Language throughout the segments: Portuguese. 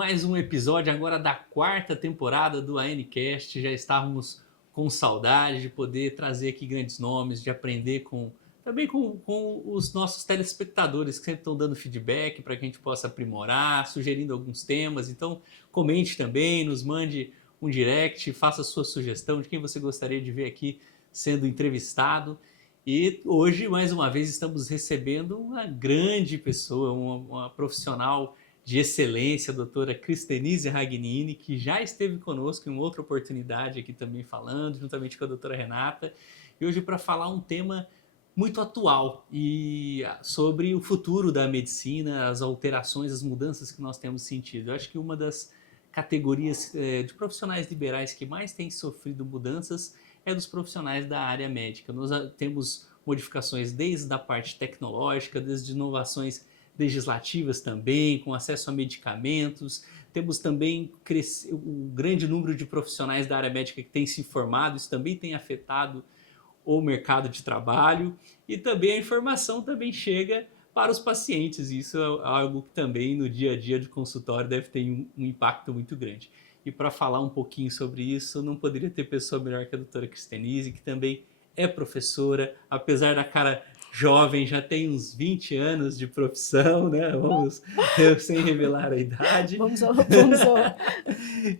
mais um episódio agora da quarta temporada do ANCast. Já estávamos com saudade de poder trazer aqui grandes nomes, de aprender também com os nossos telespectadores que sempre estão dando feedback para que a gente possa aprimorar, sugerindo alguns temas. Então, comente também, nos mande um direct, faça a sua sugestão de quem você gostaria de ver aqui sendo entrevistado. E hoje, mais uma vez, estamos recebendo uma grande pessoa, uma profissional de excelência, a doutora Cristenise Ragnini, que já esteve conosco em outra oportunidade aqui também falando, juntamente com a doutora Renata, e hoje para falar um tema muito atual e sobre o futuro da medicina, as alterações, as mudanças que nós temos sentido. Eu acho que uma das categorias de profissionais liberais que mais tem sofrido mudanças é dos profissionais da área médica. Nós temos modificações desde a parte tecnológica, desde inovações legislativas também, com acesso a medicamentos. Temos também o grande número de profissionais da área médica que tem se formado, isso também tem afetado o mercado de trabalho, e também a informação também chega para os pacientes. Isso é algo que também no dia a dia de consultório deve ter um impacto muito grande. E para falar um pouquinho sobre isso, não poderia ter pessoa melhor que a doutora Cristenise, que também é professora, apesar da cara jovem, já tem uns 20 anos de profissão, né? Vamos, sem revelar a idade. Vamos lá.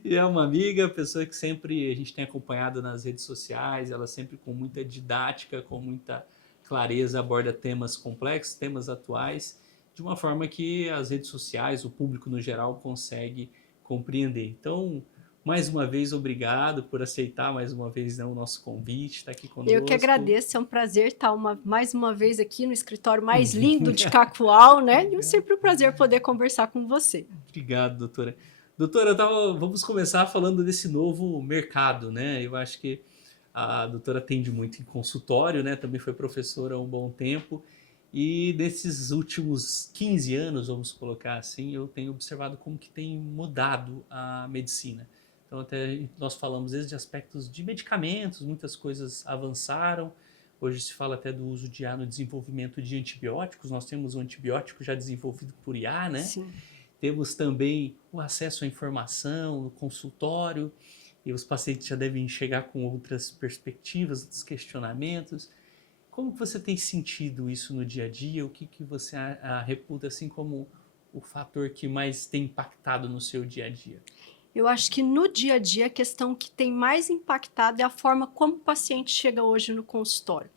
E é uma amiga, pessoa que sempre a gente tem acompanhado nas redes sociais, ela sempre com muita didática, com muita clareza aborda temas complexos, temas atuais, de uma forma que as redes sociais, o público no geral consegue compreender. Então, mais uma vez, obrigado por aceitar mais uma vez, né, o nosso convite, estar aqui conosco. Eu que agradeço, é um prazer estar mais uma vez aqui no escritório mais lindo de Cacoal, né? E é sempre um prazer poder conversar com você. Obrigado, doutora. Doutora, vamos começar falando desse novo mercado, né? Eu acho que a doutora atende muito em consultório, né? Também foi professora há um bom tempo. E nesses últimos 15 anos, vamos colocar assim, eu tenho observado como que tem mudado a medicina. Então, até nós falamos desde aspectos de medicamentos, muitas coisas avançaram. Hoje se fala até do uso de IA no desenvolvimento de antibióticos. Nós temos um antibiótico já desenvolvido por IA, né? Sim. Temos também o acesso à informação no consultório, e os pacientes já devem chegar com outras perspectivas, outros questionamentos. Como você tem sentido isso no dia a dia? O que você reputa assim como o fator que mais tem impactado no seu dia a dia? Eu acho que no dia a dia a questão que tem mais impactado é a forma como o paciente chega hoje no consultório.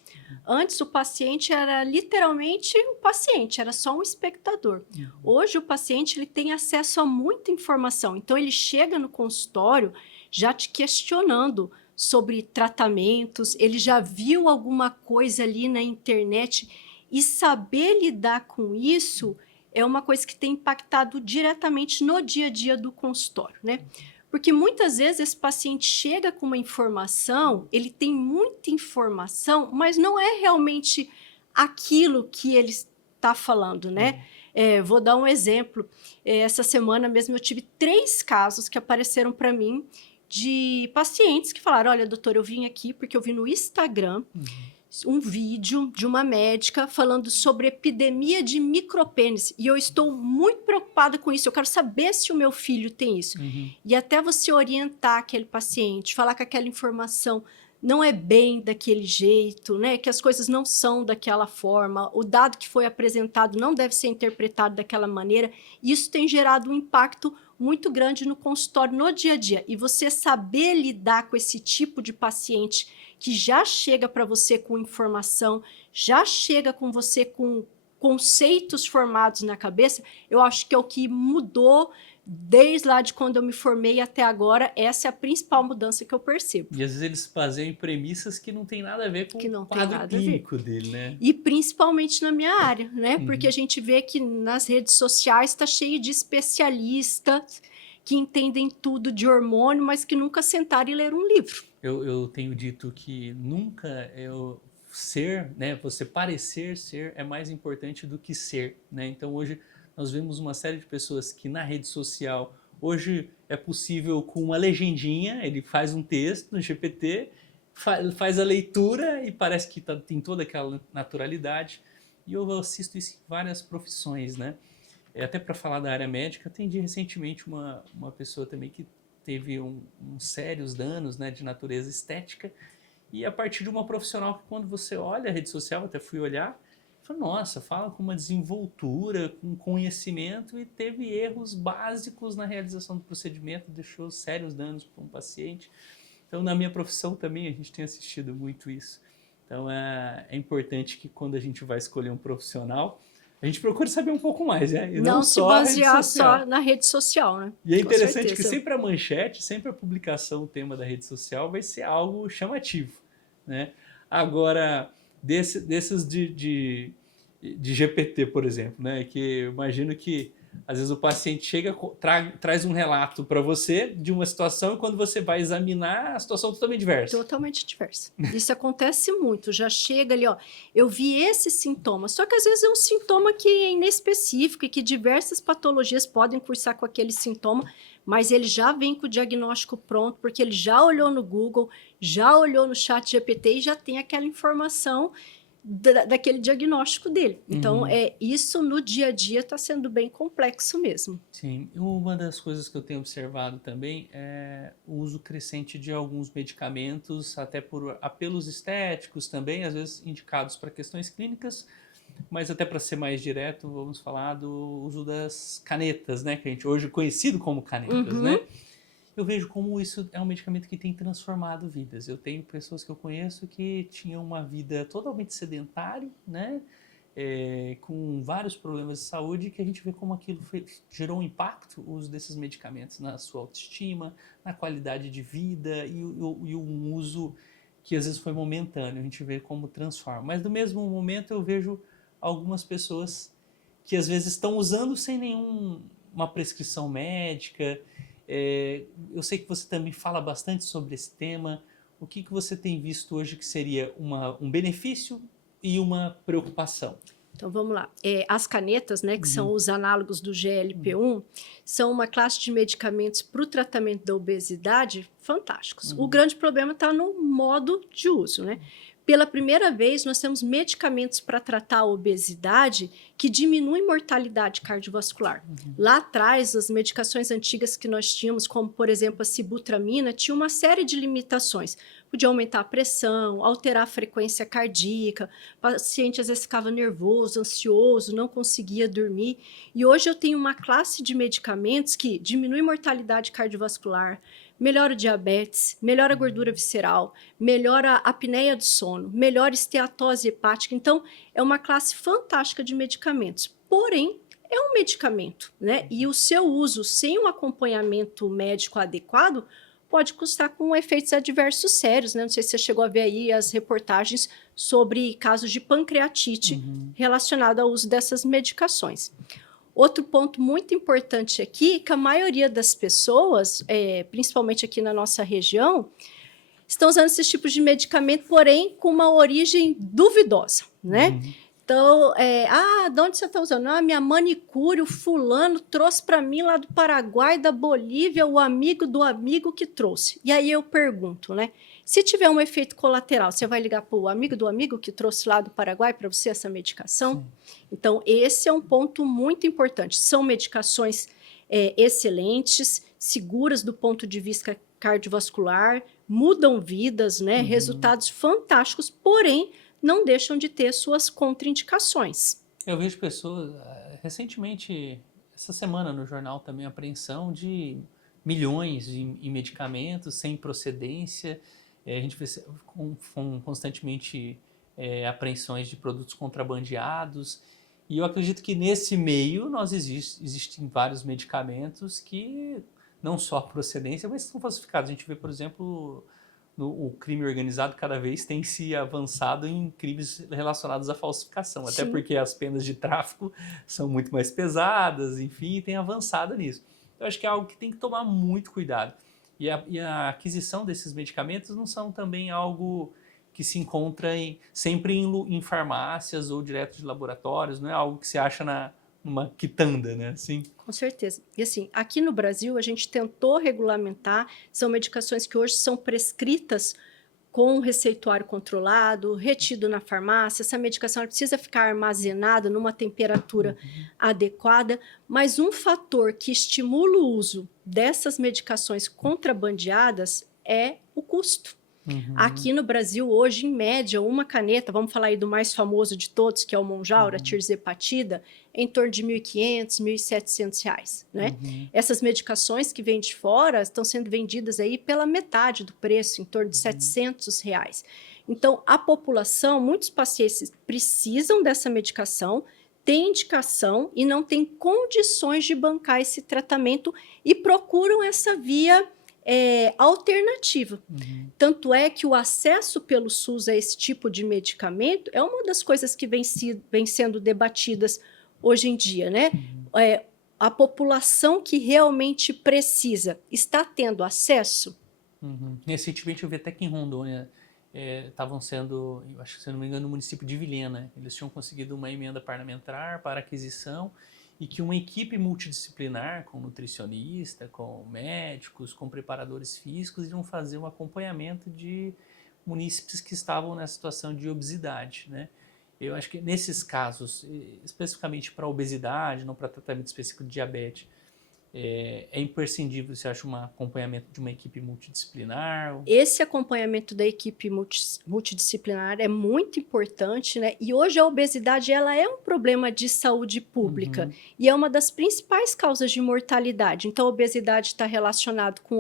Antes o paciente era literalmente um paciente, era só um espectador. Hoje o paciente ele tem acesso a muita informação, então ele chega no consultório já te questionando sobre tratamentos, ele já viu alguma coisa ali na internet, e saber lidar com isso é uma coisa que tem impactado diretamente no dia a dia do consultório, né? Porque muitas vezes esse paciente chega com uma informação, ele tem muita informação, mas não é realmente aquilo que ele está falando, né? Vou dar um exemplo. Essa semana mesmo eu tive 3 casos que apareceram para mim de pacientes que falaram: olha, doutor, eu vim aqui porque eu vi no Instagram um vídeo de uma médica falando sobre epidemia de micropênis e eu estou muito preocupada com isso, eu quero saber se o meu filho tem isso. E até você orientar aquele paciente, falar que aquela informação não é bem daquele jeito, né? Que as coisas não são daquela forma, o dado que foi apresentado não deve ser interpretado daquela maneira. Isso tem gerado um impacto muito grande no consultório, no dia a dia. E você saber lidar com esse tipo de paciente que já chega para você com informação, já chega com você com conceitos formados na cabeça, eu acho que é o que mudou desde lá de quando eu me formei até agora. Essa é a principal mudança que eu percebo. E às vezes eles baseiam em premissas que não tem nada a ver com o quadro clínico dele, né? E principalmente na minha área, né? Porque a gente vê que nas redes sociais está cheio de especialistas que entendem tudo de hormônio, mas que nunca sentaram e leram um livro. Eu tenho dito que nunca ser, né? Você parecer ser é mais importante do que ser, né? Então hoje nós vemos uma série de pessoas que na rede social, hoje é possível com uma legendinha, ele faz um texto no GPT, faz a leitura e parece que tem toda aquela naturalidade. E eu assisto isso em várias profissões, né? Até para falar da área médica, eu atendi recentemente uma pessoa também que teve uns sérios danos, né, de natureza estética, e a partir de uma profissional que quando você olha a rede social, até fui olhar, fala, nossa, fala com uma desenvoltura, com conhecimento, e teve erros básicos na realização do procedimento, deixou sérios danos para um paciente. Então, na minha profissão também, a gente tem assistido muito isso. Então, é importante que quando a gente vai escolher um profissional, a gente procure saber um pouco mais, né? E não se só a rede basear social. só na rede social, né? E é Com interessante certeza. que sempre a manchete, sempre a publicação, o tema da rede social vai ser algo chamativo, né? Agora, desses de GPT, por exemplo, né? Que eu imagino que às vezes o paciente chega, traz um relato para você de uma situação e quando você vai examinar, a situação é totalmente diversa. Totalmente diversa. Isso acontece muito. Já chega ali, ó, eu vi esse sintoma. Só que às vezes é um sintoma que é inespecífico e que diversas patologias podem cursar com aquele sintoma, mas ele já vem com o diagnóstico pronto, porque ele já olhou no Google, já olhou no chat GPT e já tem aquela informação daquele diagnóstico dele. Então, isso no dia a dia está sendo bem complexo mesmo. Sim, uma das coisas que eu tenho observado também é o uso crescente de alguns medicamentos, até por apelos estéticos também, às vezes indicados para questões clínicas, mas até para ser mais direto, vamos falar do uso das canetas, né? Que a gente hoje é conhecido como canetas, né? Eu vejo como isso é um medicamento que tem transformado vidas. Eu tenho pessoas que eu conheço que tinham uma vida totalmente sedentária, né? Com vários problemas de saúde, que a gente vê como aquilo gerou um impacto, o uso desses medicamentos na sua autoestima, na qualidade de vida e um uso que às vezes foi momentâneo. A gente vê como transforma. Mas no mesmo momento eu vejo algumas pessoas que às vezes estão usando sem nenhuma prescrição médica. Eu sei que você também fala bastante sobre esse tema. O que você tem visto hoje que seria um benefício e uma preocupação? Então vamos lá. As canetas, né, que são os análogos do GLP-1, são uma classe de medicamentos para o tratamento da obesidade fantásticos. O grande problema está no modo de uso, né? Pela primeira vez, nós temos medicamentos para tratar a obesidade que diminuem mortalidade cardiovascular. Lá atrás, as medicações antigas que nós tínhamos, como, por exemplo, a sibutramina, tinha uma série de limitações. Podia aumentar a pressão, alterar a frequência cardíaca, o paciente às vezes ficava nervoso, ansioso, não conseguia dormir. E hoje eu tenho uma classe de medicamentos que diminui mortalidade cardiovascular, melhora o diabetes, melhora a gordura visceral, melhora a apneia do sono, melhora a esteatose hepática. Então, é uma classe fantástica de medicamentos. Porém, é um medicamento, né? E o seu uso sem um acompanhamento médico adequado pode custar com efeitos adversos sérios, né? Não sei se você chegou a ver aí as reportagens sobre casos de pancreatite relacionado ao uso dessas medicações. Outro ponto muito importante aqui, que a maioria das pessoas, principalmente aqui na nossa região, estão usando esses tipos de medicamento, porém com uma origem duvidosa, né? Então, de onde você está usando? Minha manicure, o fulano trouxe para mim lá do Paraguai, da Bolívia, o amigo do amigo que trouxe. E aí eu pergunto, né? Se tiver um efeito colateral, você vai ligar para o amigo do amigo que trouxe lá do Paraguai para você essa medicação? Sim. Então, esse é um ponto muito importante. São medicações excelentes, seguras do ponto de vista cardiovascular, mudam vidas, né? Resultados fantásticos, porém, não deixam de ter suas contraindicações. Eu vejo pessoas, recentemente, essa semana no jornal também, apreensão de milhões em medicamentos sem procedência. A gente vê constantemente apreensões de produtos contrabandeados. E eu acredito que nesse meio existem vários medicamentos que não só a procedência, mas são falsificados. A gente vê, por exemplo, o crime organizado cada vez tem se avançado em crimes relacionados à falsificação. Sim. Até porque as penas de tráfico são muito mais pesadas, enfim, tem avançado nisso. Eu acho que é algo que tem que tomar muito cuidado. E a aquisição desses medicamentos não são também algo que se encontra sempre em farmácias ou direto de laboratórios, não é algo que se acha numa quitanda, né? Assim. Com certeza. E assim, aqui no Brasil a gente tentou regulamentar, são medicações que hoje são prescritas com um receituário controlado, retido na farmácia. Essa medicação ela precisa ficar armazenada numa temperatura adequada, mas um fator que estimula o uso dessas medicações contrabandeadas é o custo. Aqui no Brasil, hoje, em média, uma caneta, vamos falar aí do mais famoso de todos, que é o Monjaura, tirzepatida, em torno de R$ 1.500, R$ 1.700, né? Essas medicações que vêm de fora estão sendo vendidas aí pela metade do preço, em torno de R$ 700. Então, a população, muitos pacientes precisam dessa medicação, têm indicação e não têm condições de bancar esse tratamento e procuram essa via alternativa. Tanto é que o acesso pelo SUS a esse tipo de medicamento é uma das coisas que vem sendo debatidas hoje em dia, né? A população que realmente precisa está tendo acesso? Recentemente eu vi até que em Rondônia estavam sendo, eu acho que se não me engano, no município de Vilhena, eles tinham conseguido uma emenda parlamentar para aquisição e que uma equipe multidisciplinar, com nutricionista, com médicos, com preparadores físicos, iam fazer um acompanhamento de munícipes que estavam nessa situação de obesidade, né? Eu acho que nesses casos, especificamente para obesidade, não para tratamento específico de diabetes, é imprescindível, você acha, um acompanhamento de uma equipe multidisciplinar? Esse acompanhamento da equipe multidisciplinar é muito importante, né? E hoje a obesidade ela é um problema de saúde pública e é uma das principais causas de mortalidade. Então, a obesidade está relacionada com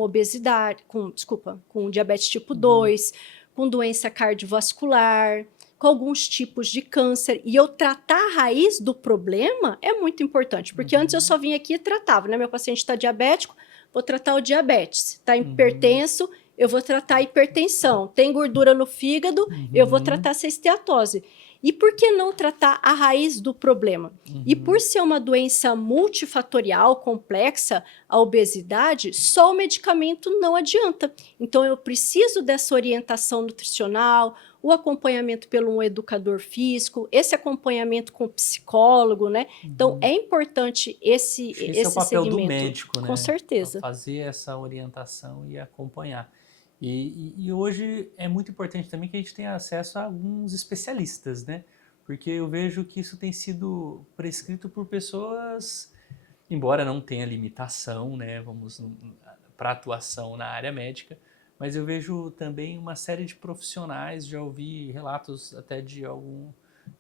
com diabetes tipo 2, com doença cardiovascular, com alguns tipos de câncer. E eu tratar a raiz do problema é muito importante, porque antes eu só vinha aqui e tratava, né? Meu paciente está diabético, vou tratar o diabetes. Está hipertenso, eu vou tratar a hipertensão. Tem gordura no fígado, eu vou tratar essa esteatose. E por que não tratar a raiz do problema? E por ser uma doença multifatorial, complexa, a obesidade, só o medicamento não adianta. Então, eu preciso dessa orientação nutricional, o acompanhamento pelo um educador físico, esse acompanhamento com o psicólogo, né? Então, é importante esse é o papel segmento. do médico, né? Com certeza. Fazer essa orientação e acompanhar. E hoje é muito importante também que a gente tenha acesso a alguns especialistas, né? Porque eu vejo que isso tem sido prescrito por pessoas, embora não tenha limitação, né? Para atuação na área médica, mas eu vejo também uma série de profissionais, já ouvi relatos até de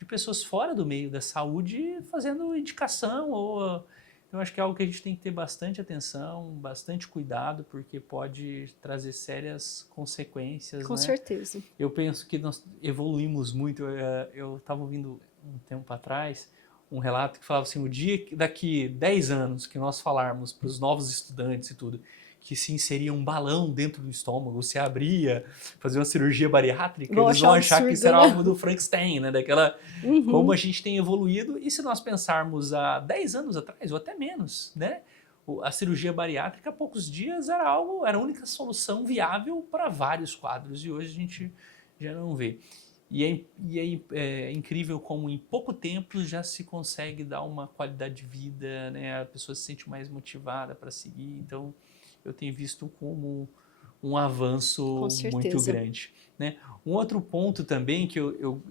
pessoas fora do meio da saúde fazendo indicação eu acho que é algo que a gente tem que ter bastante atenção, bastante cuidado, porque pode trazer sérias consequências. Com certeza. Eu penso que nós evoluímos muito. Eu estava ouvindo um tempo atrás um relato que falava assim, o dia que daqui 10 anos que nós falarmos para os novos estudantes e tudo, que se inseria um balão dentro do estômago, se abria, fazia uma cirurgia bariátrica, eles vão achar que isso era algo do Frankenstein, né? Daquela, como a gente tem evoluído. E se nós pensarmos há 10 anos atrás, ou até menos, né? A cirurgia bariátrica, há poucos dias, era a única solução viável para vários quadros, e hoje a gente já não vê. E é incrível como em pouco tempo já se consegue dar uma qualidade de vida, né? A pessoa se sente mais motivada para seguir, então eu tenho visto como um avanço muito grande, né? Um outro ponto também que eu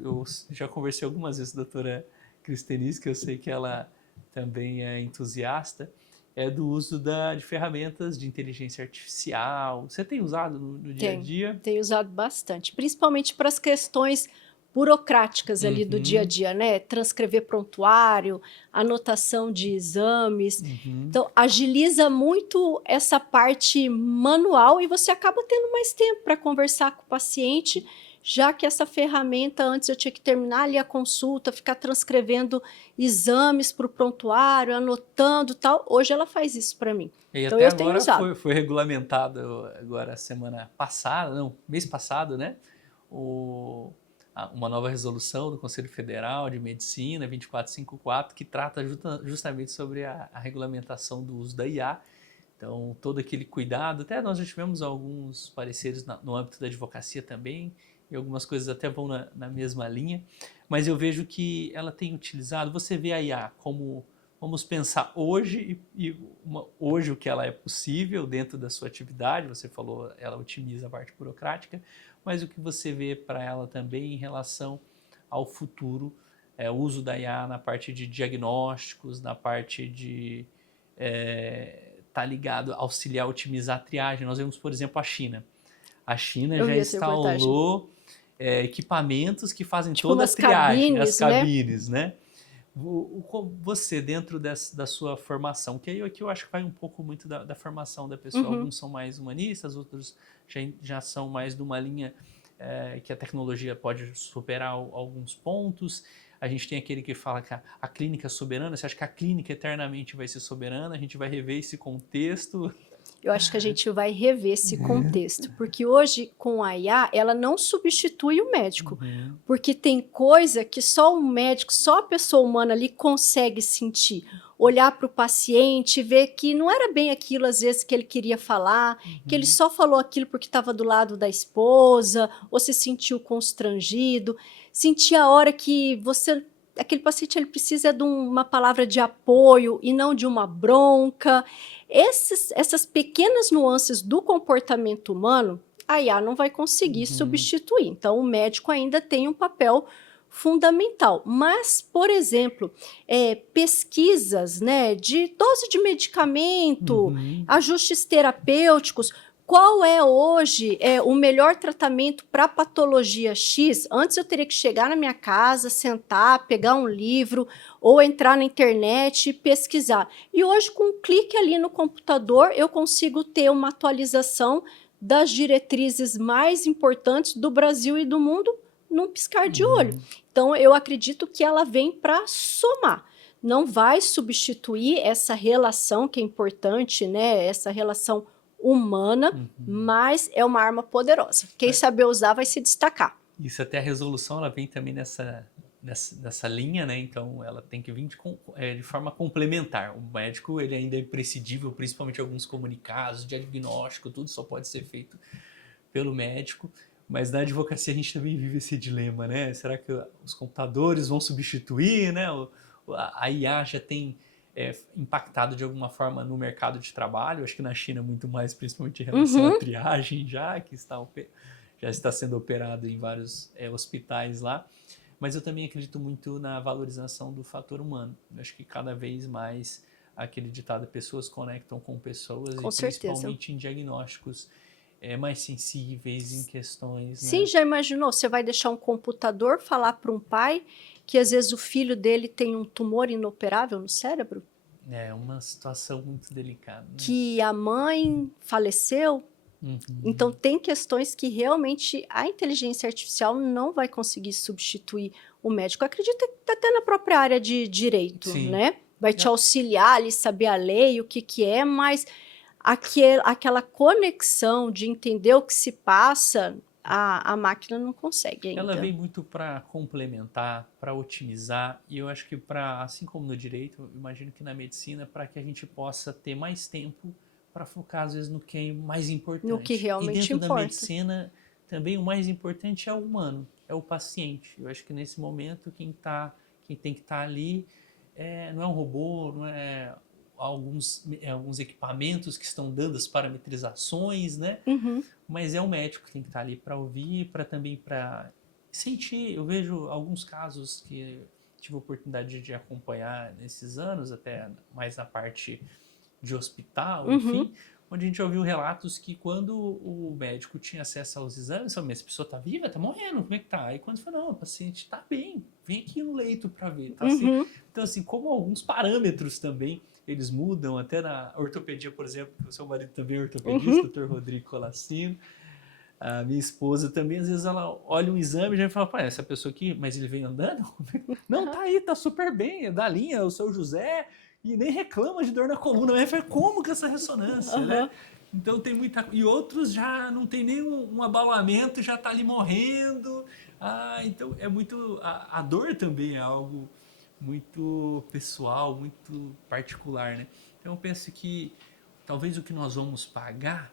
já conversei algumas vezes com a doutora Cristenice, que eu sei que ela também é entusiasta, é do uso de ferramentas de inteligência artificial. Você tem usado no dia a dia? Tenho usado bastante, principalmente para as questões burocráticas ali do dia a dia, né? Transcrever prontuário, anotação de exames. Então, agiliza muito essa parte manual e você acaba tendo mais tempo para conversar com o paciente, já que essa ferramenta, antes eu tinha que terminar ali a consulta, ficar transcrevendo exames para o prontuário, anotando tal. Hoje ela faz isso para mim. E então, até agora foi regulamentado agora mês passado, né? Uma nova resolução do Conselho Federal de Medicina, 2454, que trata justamente sobre a regulamentação do uso da IA. Então, todo aquele cuidado, até nós já tivemos alguns pareceres no âmbito da advocacia também, e algumas coisas até vão na mesma linha, mas eu vejo que ela tem utilizado, você vê a IA como, vamos pensar hoje, hoje o que ela é possível dentro da sua atividade, você falou, ela otimiza a parte burocrática, mas o que você vê para ela também em relação ao futuro, o uso da IA na parte de diagnósticos, na parte de tá ligado, auxiliar, otimizar a triagem. Nós vemos, por exemplo, a China. A China Eu já vi essa reportagem. instalou equipamentos que fazem Tipo toda a umas triagem, as cabines, né? cabines, né? Você, dentro da sua formação, que aí aqui eu acho que vai um pouco muito da formação da pessoa. Uhum. Alguns são mais humanistas, outros já são mais de uma linha que a tecnologia pode superar alguns pontos. A gente tem aquele que fala que a clínica é soberana. Você acha que a clínica eternamente vai ser soberana? A gente vai rever esse contexto? Eu acho que a gente vai rever esse contexto, porque hoje com a IA ela não substitui o médico, porque tem coisa que só o médico, só a pessoa humana ali consegue sentir, olhar para o paciente, ver que não era bem aquilo às vezes que ele queria falar, que ele só falou aquilo porque estava do lado da esposa, ou se sentiu constrangido, sentir a hora que aquele paciente ele precisa de uma palavra de apoio e não de uma bronca. Essas pequenas nuances do comportamento humano, a IA não vai conseguir substituir. Então, o médico ainda tem um papel fundamental. Mas, por exemplo, pesquisas, né, de dose de medicamento, ajustes terapêuticos, qual é hoje o melhor tratamento para patologia X? Antes eu teria que chegar na minha casa, sentar, pegar um livro ou entrar na internet e pesquisar. E hoje, com um clique ali no computador, eu consigo ter uma atualização das diretrizes mais importantes do Brasil e do mundo num piscar de olho. Então, eu acredito que ela vem para somar. Não vai substituir essa relação que é importante, né? Essa relação humana, mas é uma arma poderosa. Quem saber usar vai se destacar. Isso, até a resolução ela vem também nessa linha, né? Então ela tem que vir de forma complementar. O médico ele ainda é imprescindível, principalmente alguns comunicados, diagnóstico, tudo só pode ser feito pelo médico. Mas na advocacia a gente também vive esse dilema, né? Será que os computadores vão substituir, né? A IA já tem impactado de alguma forma no mercado de trabalho. Acho que na China muito mais, principalmente em relação à triagem que já está sendo operado em vários hospitais lá. Mas eu também acredito muito na valorização do fator humano. Eu acho que cada vez mais aquele ditado, pessoas conectam com pessoas, Com e certeza. principalmente em diagnósticos mais sensíveis, em questões... Sim, né? já imaginou? Você vai deixar um computador falar para um pai que às vezes o filho dele tem um tumor inoperável no cérebro? É uma situação muito delicada. Né? Que a mãe faleceu? Então, tem questões que realmente a inteligência artificial não vai conseguir substituir o médico. Eu acredito que até na própria área de direito, Sim. né? Vai te auxiliar ali, saber a lei, o que é, mas aquela conexão de entender o que se passa, a máquina não consegue ainda. Ela vem muito para complementar, para otimizar, e eu acho que assim como no direito, eu imagino que na medicina, para que a gente possa ter mais tempo para focar às vezes no que é mais importante. No que realmente e dentro importa. da medicina, também o mais importante é o humano, é o paciente. Eu acho que nesse momento quem tem que estar ali não é um robô, não é alguns equipamentos que estão dando as parametrizações, né? Mas é o médico que tem que estar ali para ouvir, para sentir. Eu vejo alguns casos que tive a oportunidade de acompanhar nesses anos, até mais na parte de hospital, enfim, onde a gente ouviu relatos que quando o médico tinha acesso aos exames, falou, mas essa pessoa está viva, está morrendo, como é que tá? Aí quando falou, não, o paciente está bem, vem aqui no leito para ver. Tá assim. Então, assim, como alguns parâmetros também, eles mudam, até na ortopedia, por exemplo, o seu marido também é ortopedista, Dr. Rodrigo Colassino, a minha esposa também, às vezes ela olha um exame e já fala, pai, essa pessoa aqui, mas ele veio andando? Não, tá aí, tá super bem, é da linha, é o seu José, e nem reclama de dor na coluna, mas fala, como que essa ressonância, né? Então tem muita... E outros já não tem nenhum abalamento, já tá ali morrendo. Então é muito... A dor também é algo muito pessoal, muito particular, né? Então eu penso que talvez o que nós vamos pagar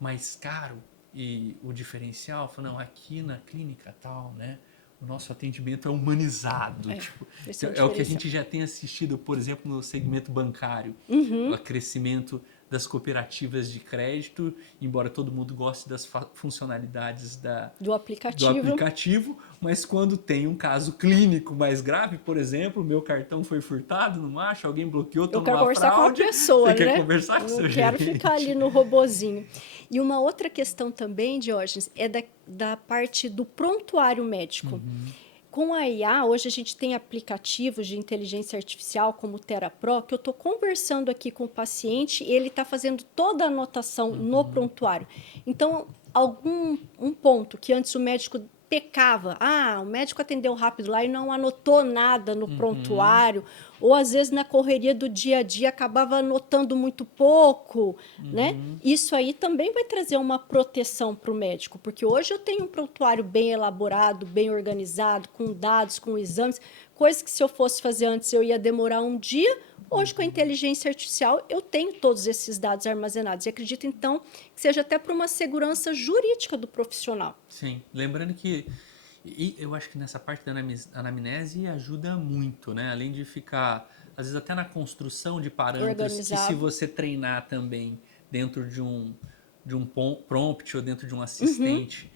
mais caro e o diferencial, não, aqui na clínica tal, né? O nosso atendimento é humanizado. É o que a gente já tem assistido, por exemplo, no segmento bancário. O crescimento das cooperativas de crédito, embora todo mundo goste das funcionalidades do aplicativo, mas quando tem um caso clínico mais grave, por exemplo, meu cartão foi furtado, não acha? Alguém bloqueou, Eu estou quero numa conversar com uma fraude. pessoa, Você né? quer conversar com Eu seu não quero gerente? ficar ali no robozinho. E uma outra questão também, Diógenes, é da parte do prontuário médico. Com a IA, hoje a gente tem aplicativos de inteligência artificial como o TeraPro, que eu estou conversando aqui com o paciente e ele está fazendo toda a anotação no prontuário. Então, um ponto que antes o médico pecava, o médico atendeu rápido lá e não anotou nada no prontuário, ou às vezes na correria do dia a dia acabava anotando muito pouco, né? Isso aí também vai trazer uma proteção para o médico, porque hoje eu tenho um prontuário bem elaborado, bem organizado, com dados, com exames, coisas que se eu fosse fazer antes eu ia demorar um dia. Hoje, com a inteligência artificial, eu tenho todos esses dados armazenados. E acredito, então, que seja até para uma segurança jurídica do profissional. Sim, lembrando que eu acho que nessa parte da anamnese ajuda muito, né? Além de ficar, às vezes até na construção de parâmetros, que se Organizado. você treinar também dentro de um prompt ou dentro de um assistente,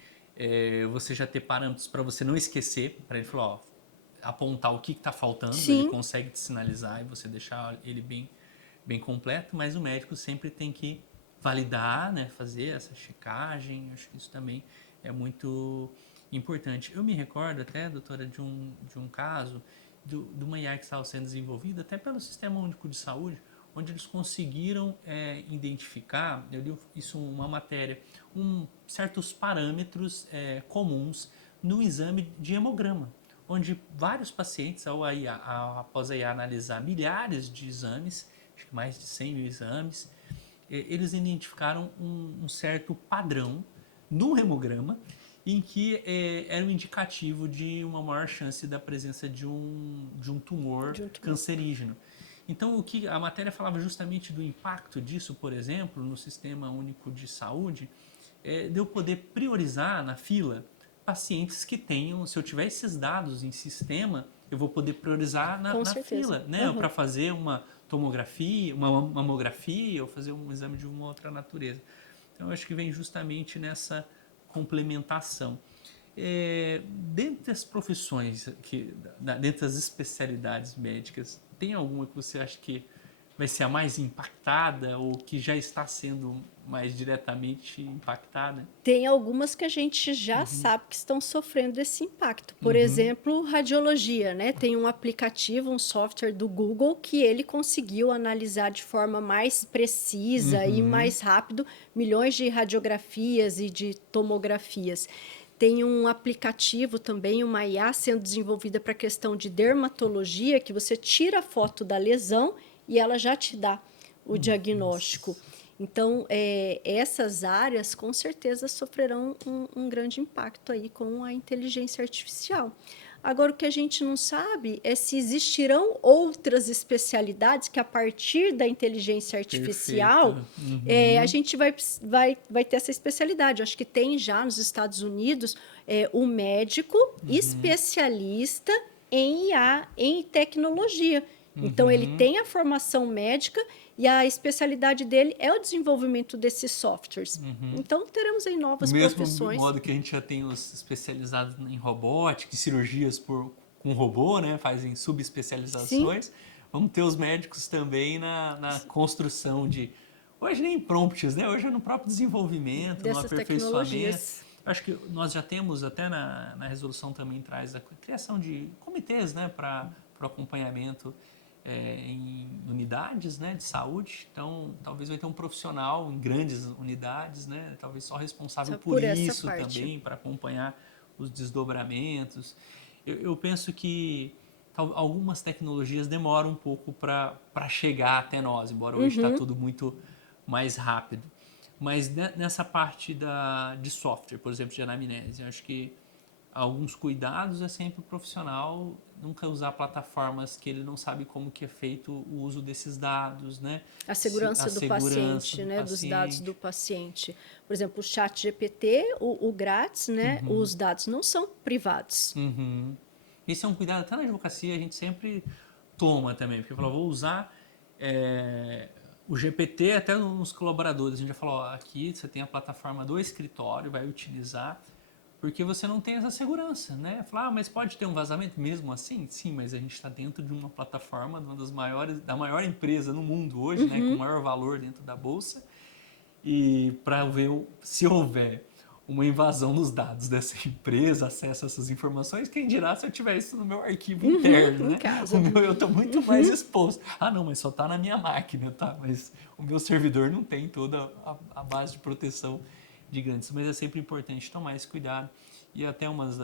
você já ter parâmetros para você não esquecer, para ele falar, ó, apontar o que está faltando, ele Sim. consegue te sinalizar e você deixar ele bem completo, mas o médico sempre tem que validar, né, fazer essa checagem. Acho que isso também é muito importante. Eu me recordo até, doutora, de um caso de uma IA que estava sendo desenvolvida até pelo Sistema Único de Saúde, onde eles conseguiram identificar, eu li isso uma matéria, certos parâmetros comuns no exame de hemograma, onde vários pacientes, após a IA analisar milhares de exames, acho que mais de 100 mil exames, eles identificaram um certo padrão no hemograma em que era um indicativo de uma maior chance da presença de um tumor cancerígeno. Então, o que a matéria falava justamente do impacto disso, por exemplo, no Sistema Único de Saúde, de eu poder priorizar na fila pacientes que tenham, se eu tiver esses dados em sistema, eu vou poder priorizar na fila, né? Para fazer uma tomografia, uma mamografia, ou fazer um exame de uma outra natureza. Então, eu acho que vem justamente nessa complementação. Dentro das profissões, dentro das especialidades médicas, tem alguma que você acha que vai ser a mais impactada ou que já está sendo mais diretamente impactada? Tem algumas que a gente já sabe que estão sofrendo esse impacto. Por exemplo, radiologia, né? Tem um aplicativo, um software do Google que ele conseguiu analisar de forma mais precisa e mais rápido milhões de radiografias e de tomografias. Tem um aplicativo também, uma IA sendo desenvolvida para a questão de dermatologia, que você tira a foto da lesão e ela já te dá o diagnóstico. Então, essas áreas com certeza sofrerão um grande impacto aí com a inteligência artificial. Agora, o que a gente não sabe é se existirão outras especialidades que, a partir da inteligência artificial, a gente vai ter essa especialidade. Eu acho que tem já nos Estados Unidos o médico especialista em IA, em tecnologia. Então, ele tem a formação médica e a especialidade dele é o desenvolvimento desses softwares. Então, teremos aí novas profissões. Do mesmo modo que a gente já tem os especializados em robótica, e cirurgias com robô, né? Fazem subespecializações. Sim. Vamos ter os médicos também na construção de... Hoje nem prompts, né? Hoje é no próprio desenvolvimento, dessas no aperfeiçoamento. Tecnologias. Acho que nós já temos, até na resolução também traz a criação de comitês, né? Para o acompanhamento em unidades, né, de saúde. Então, talvez vai ter um profissional em grandes unidades, né, talvez só responsável por isso também, para acompanhar os desdobramentos. Eu penso que algumas tecnologias demoram um pouco para chegar até nós, embora hoje está tudo muito mais rápido. Mas nessa parte de software, por exemplo, de anamnese, eu acho que alguns cuidados é sempre o profissional nunca usar plataformas que ele não sabe como que é feito o uso desses dados, né? A segurança do paciente, né? Dos dados do paciente. Por exemplo, o ChatGPT, o grátis, né? Os dados não são privados. Esse é um cuidado, até na advocacia a gente sempre toma também, porque fala, vou usar O GPT, até nos colaboradores, a gente já falou, ó, aqui você tem a plataforma do escritório, vai utilizar, porque você não tem essa segurança, né? Falar, mas pode ter um vazamento mesmo assim? Sim, mas a gente está dentro de uma plataforma, de uma das maiores, da maior empresa no mundo hoje, né? Com maior valor dentro da bolsa. E para ver se houver uma invasão nos dados dessa empresa, acesso a essas informações, quem dirá se eu tiver isso no meu arquivo interno, Em né? casa. O meu eu estou muito mais exposto. Ah, não, mas só está na minha máquina, tá? Mas o meu servidor não tem toda a base de proteção de grandes. Mas é sempre importante tomar esse cuidado. E até umas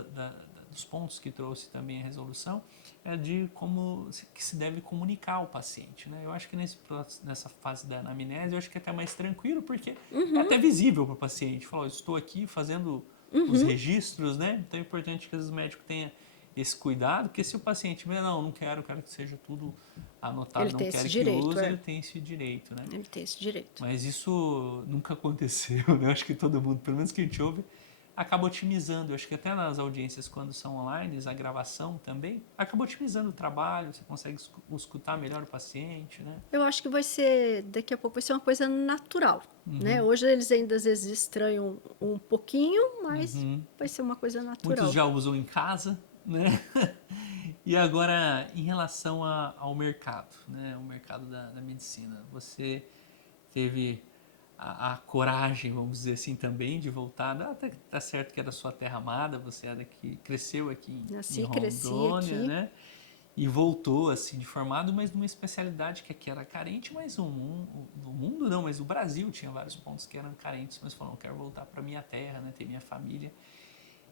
dos pontos que trouxe também a resolução é de como que se deve comunicar ao paciente, né? Eu acho que nessa fase da anamnese, eu acho que é até mais tranquilo, porque é até visível para o paciente. Falar, estou aqui fazendo os registros, né? Então é importante que os médicos tenham esse cuidado, porque se o paciente não quero que seja tudo anotado, Ele não tem esse quero que direito, use, ele tem esse direito, né? Ele tem esse direito. Mas isso nunca aconteceu, né? Eu acho que todo mundo, pelo menos que a gente ouve, acaba otimizando. Eu acho que até nas audiências, quando são online, a gravação também, acaba otimizando o trabalho, você consegue escutar melhor o paciente, né? Eu acho que vai ser, daqui a pouco, vai ser uma coisa natural, né? Hoje eles ainda às vezes estranham um pouquinho, mas vai ser uma coisa natural. Muitos já usam em casa, né? E agora, em relação ao mercado, né? O mercado da medicina, você teve a coragem, vamos dizer assim, também de voltar. Até que tá certo que era sua terra amada, você era que cresceu aqui em Nasci, cresci Rondônia, aqui. né? E voltou assim de formado, mas numa especialidade que aqui era carente, mas o mundo não, mas o Brasil tinha vários pontos que eram carentes, mas falou, quero voltar para minha terra, né? Ter minha família.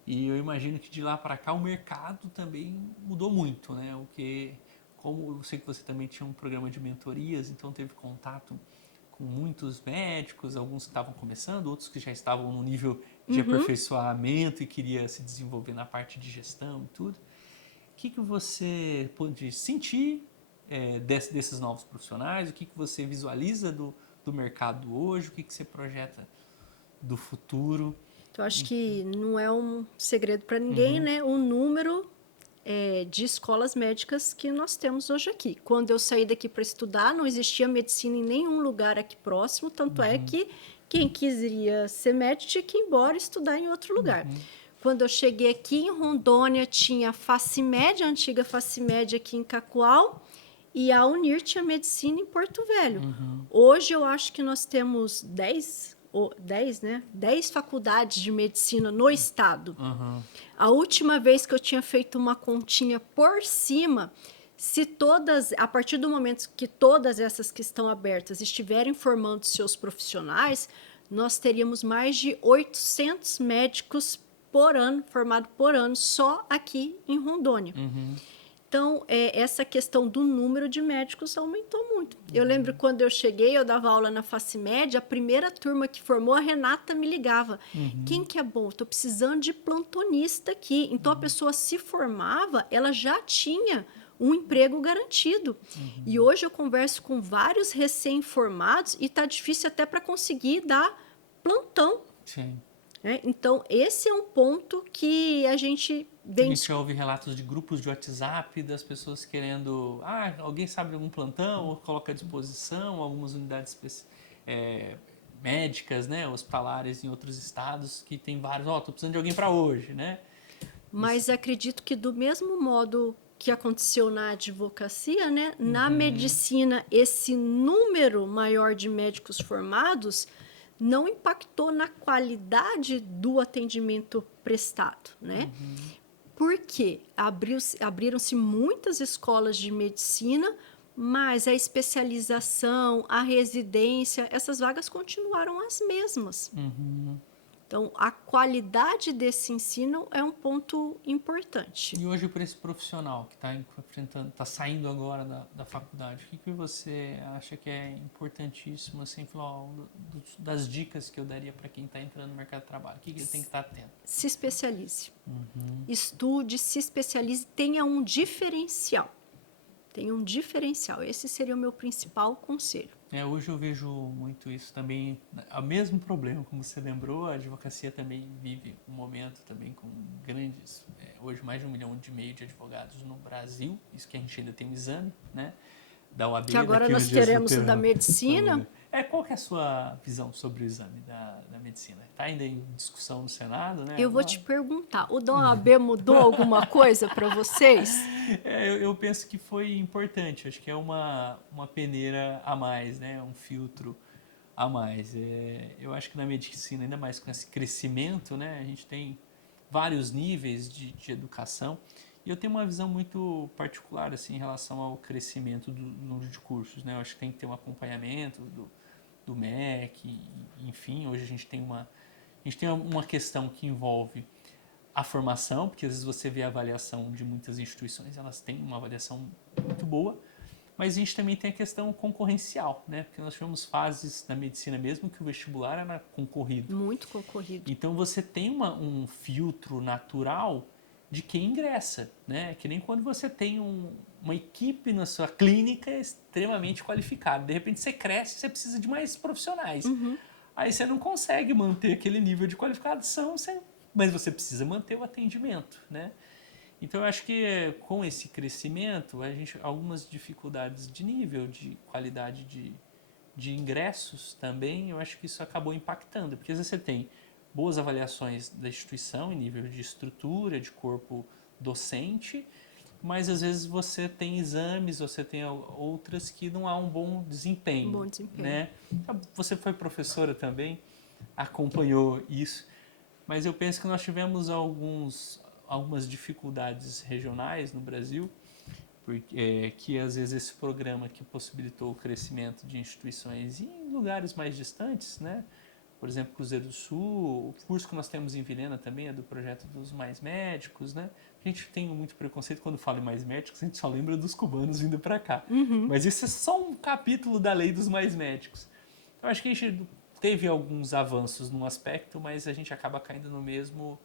E eu imagino que de lá para cá o mercado também mudou muito, né? O que, como eu sei que você também tinha um programa de mentorias, então teve contato com muitos médicos, alguns que estavam começando, outros que já estavam no nível de aperfeiçoamento e queria se desenvolver na parte de gestão e tudo. O que você pode sentir desses novos profissionais? O que você visualiza do mercado hoje? O que você projeta do futuro? Então, acho que não é um segredo para ninguém, né? O número de escolas médicas que nós temos hoje aqui. Quando eu saí daqui para estudar, não existia medicina em nenhum lugar aqui próximo, tanto é que quem queria ser médico tinha que ir embora estudar em outro lugar. Quando eu cheguei aqui em Rondônia, tinha a Facimed, a antiga Facimed aqui em Cacoal, e a Unir tinha medicina em Porto Velho. Hoje eu acho que nós temos 10 faculdades de medicina no estado. A última vez que eu tinha feito uma continha por cima, se todas, a partir do momento que todas essas que estão abertas estiverem formando seus profissionais, nós teríamos mais de 800 médicos por ano, formado por ano, só aqui em Rondônia. Então, essa questão do número de médicos aumentou muito. Eu lembro quando eu cheguei, eu dava aula na Facimed, a primeira turma que formou, a Renata me ligava. Quem que é bom? Estou precisando de plantonista aqui. Então, a pessoa se formava, ela já tinha um emprego garantido. E hoje eu converso com vários recém-formados e está difícil até para conseguir dar plantão. Sim. Então, esse é um ponto que a gente A gente já ouve relatos de grupos de WhatsApp das pessoas querendo... alguém sabe de algum plantão ou coloca à disposição algumas unidades médicas, né, hospitalares em outros estados que tem vários... Tô precisando de alguém para hoje, né? Mas acredito que do mesmo modo que aconteceu na advocacia, né, na medicina, esse número maior de médicos formados não impactou na qualidade do atendimento prestado, né? Porque abriram-se muitas escolas de medicina, mas a especialização, a residência, essas vagas continuaram as mesmas. Então, a qualidade desse ensino é um ponto importante. E hoje, para esse profissional que está enfrentando, está saindo agora da faculdade, o que você acha que é importantíssimo, assim, das dicas que eu daria para quem está entrando no mercado de trabalho? O que ele tem que estar atento? Se especialize. Estude, se especialize, tenha um diferencial. Tenha um diferencial. Esse seria o meu principal conselho. Hoje eu vejo muito isso também, o mesmo problema, como você lembrou, a advocacia também vive um momento também com grandes, hoje mais de 1,5 milhão de advogados no Brasil, isso que a gente ainda tem um exame, né? da UAB. Que agora daqui uns nós dias teremos o da vamos medicina. ver. Qual que é a sua visão sobre o exame da medicina? Está ainda em discussão no Senado, né? Eu vou te perguntar, o da OAB mudou alguma coisa para vocês? Eu penso que foi importante. Acho que é uma peneira a mais, né? Um filtro a mais. Eu acho que na medicina, ainda mais com esse crescimento, né? A gente tem vários níveis de educação. E eu tenho uma visão muito particular assim, em relação ao crescimento do número de cursos, né? Eu acho que tem que ter um acompanhamento do MEC, enfim. Hoje a gente tem uma questão que envolve a formação, porque às vezes você vê a avaliação de muitas instituições, elas têm uma avaliação muito boa, mas a gente também tem a questão concorrencial, né? Porque nós tivemos fases na medicina mesmo que o vestibular era concorrido. Muito concorrido. Então você tem um filtro natural de quem ingressa, né? Que nem quando você tem uma equipe na sua clínica extremamente qualificada. De repente você cresce, você precisa de mais profissionais. Aí você não consegue manter aquele nível de qualificação, mas você precisa manter o atendimento, né? Então eu acho que com esse crescimento, algumas dificuldades de nível, de qualidade de ingressos também, eu acho que isso acabou impactando, porque às vezes você tem boas avaliações da instituição em nível de estrutura, de corpo docente, mas às vezes você tem exames, você tem outras que não há um bom desempenho. Bom desempenho. Né? Você foi professora também, acompanhou isso, mas eu penso que nós tivemos algumas dificuldades regionais no Brasil, porque que às vezes esse programa que possibilitou o crescimento de instituições em lugares mais distantes, né? Por exemplo, Cruzeiro do Sul, o curso que nós temos em Vilhena também é do projeto dos Mais Médicos, né? A gente tem muito preconceito quando fala em Mais Médicos, a gente só lembra dos cubanos vindo para cá. Mas isso é só um capítulo da lei dos Mais Médicos. Eu acho que a gente teve alguns avanços num aspecto, mas a gente acaba caindo no mesmo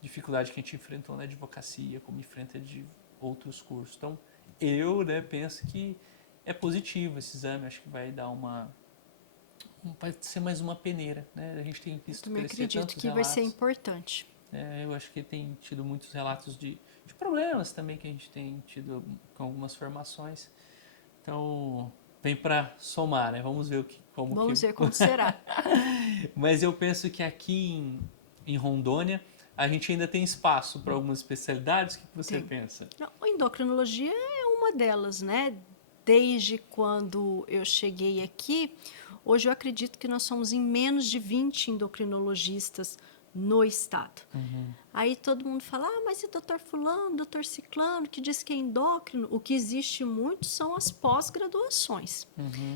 dificuldade que a gente enfrentou na advocacia, como enfrenta de outros cursos. Então, eu penso que é positivo esse exame, acho que vai dar vai ser mais uma peneira, né? A gente tem visto Também crescer acredito tantos que vai ser relatos. importante. Eu acho que tem tido muitos relatos de problemas também que a gente tem tido com algumas formações. Então, vem para somar, né? Vamos ver Vamos ver como será. Mas eu penso que aqui em Rondônia a gente ainda tem espaço para algumas especialidades. O que você pensa? Não, a endocrinologia é uma delas, né? Desde quando eu cheguei aqui, hoje eu acredito que nós somos em menos de 20 endocrinologistas no estado. Aí todo mundo fala, mas e doutor fulano, doutor ciclano, que diz que é endócrino? O que existe muito são as pós-graduações,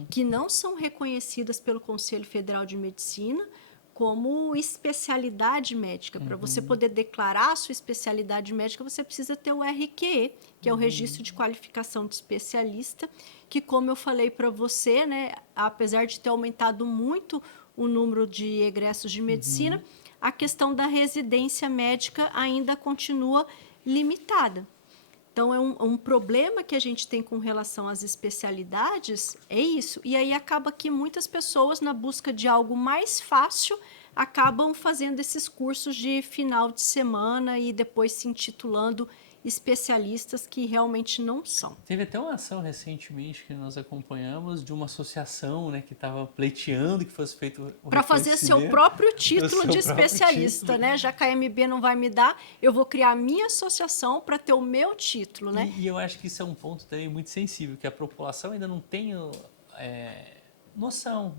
que não são reconhecidas pelo Conselho Federal de Medicina como especialidade médica. Para você poder declarar a sua especialidade médica, você precisa ter o RQE, que é o Registro de Qualificação de Especialista, que, como eu falei para você, né, apesar de ter aumentado muito o número de egressos de medicina, a questão da residência médica ainda continua limitada. Então, é um problema que a gente tem com relação às especialidades, é isso. E aí acaba que muitas pessoas, na busca de algo mais fácil, acabam fazendo esses cursos de final de semana e depois se intitulando especialistas que realmente não são. Teve até uma ação recentemente que nós acompanhamos de uma associação, né, que estava pleiteando que fosse feito o para fazer seu próprio título de especialista, né? Já que a MB não vai me dar, eu vou criar a minha associação para ter o meu título, né? E eu acho que isso é um ponto também muito sensível, que a população ainda não tem noção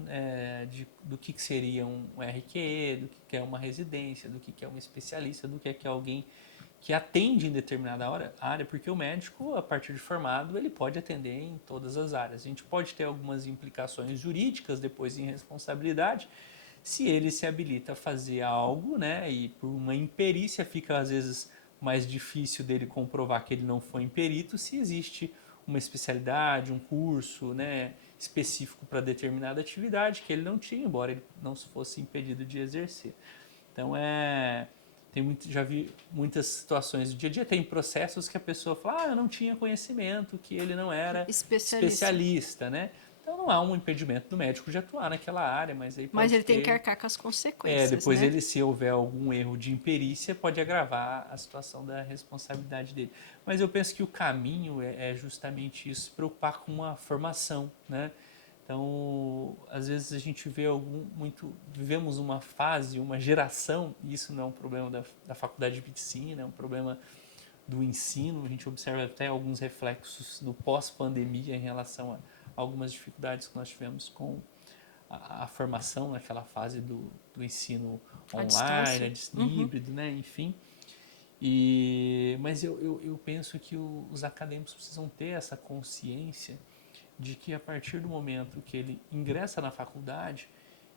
do que seria um RQE, do que é uma residência, do que é um especialista, do que é alguém que atende em determinada área, porque o médico, a partir de formado, ele pode atender em todas as áreas. A gente pode ter algumas implicações jurídicas depois em responsabilidade, se ele se habilita a fazer algo, né, e por uma imperícia fica às vezes mais difícil dele comprovar que ele não foi imperito, se existe uma especialidade, um curso, né, específico para determinada atividade que ele não tinha, embora ele não fosse impedido de exercer. Então já vi muitas situações do dia a dia, tem processos que a pessoa fala, eu não tinha conhecimento, que ele não era especialista, né? Então não há um impedimento do médico de atuar naquela área, mas aí Mas pode ele tem que ter... arcar com as consequências, depois né? ele, se houver algum erro de imperícia, pode agravar a situação da responsabilidade dele. Mas eu penso que o caminho é justamente isso, se preocupar com uma formação, né? Então, às vezes a gente vê vivemos uma fase, uma geração, e isso não é um problema da faculdade de medicina, é um problema do ensino, a gente observa até alguns reflexos do pós-pandemia em relação a algumas dificuldades que nós tivemos com a formação naquela fase do ensino A online, distância. Uhum. híbrido, né? Enfim. Mas eu penso que os acadêmicos precisam ter essa consciência de que a partir do momento que ele ingressa na faculdade,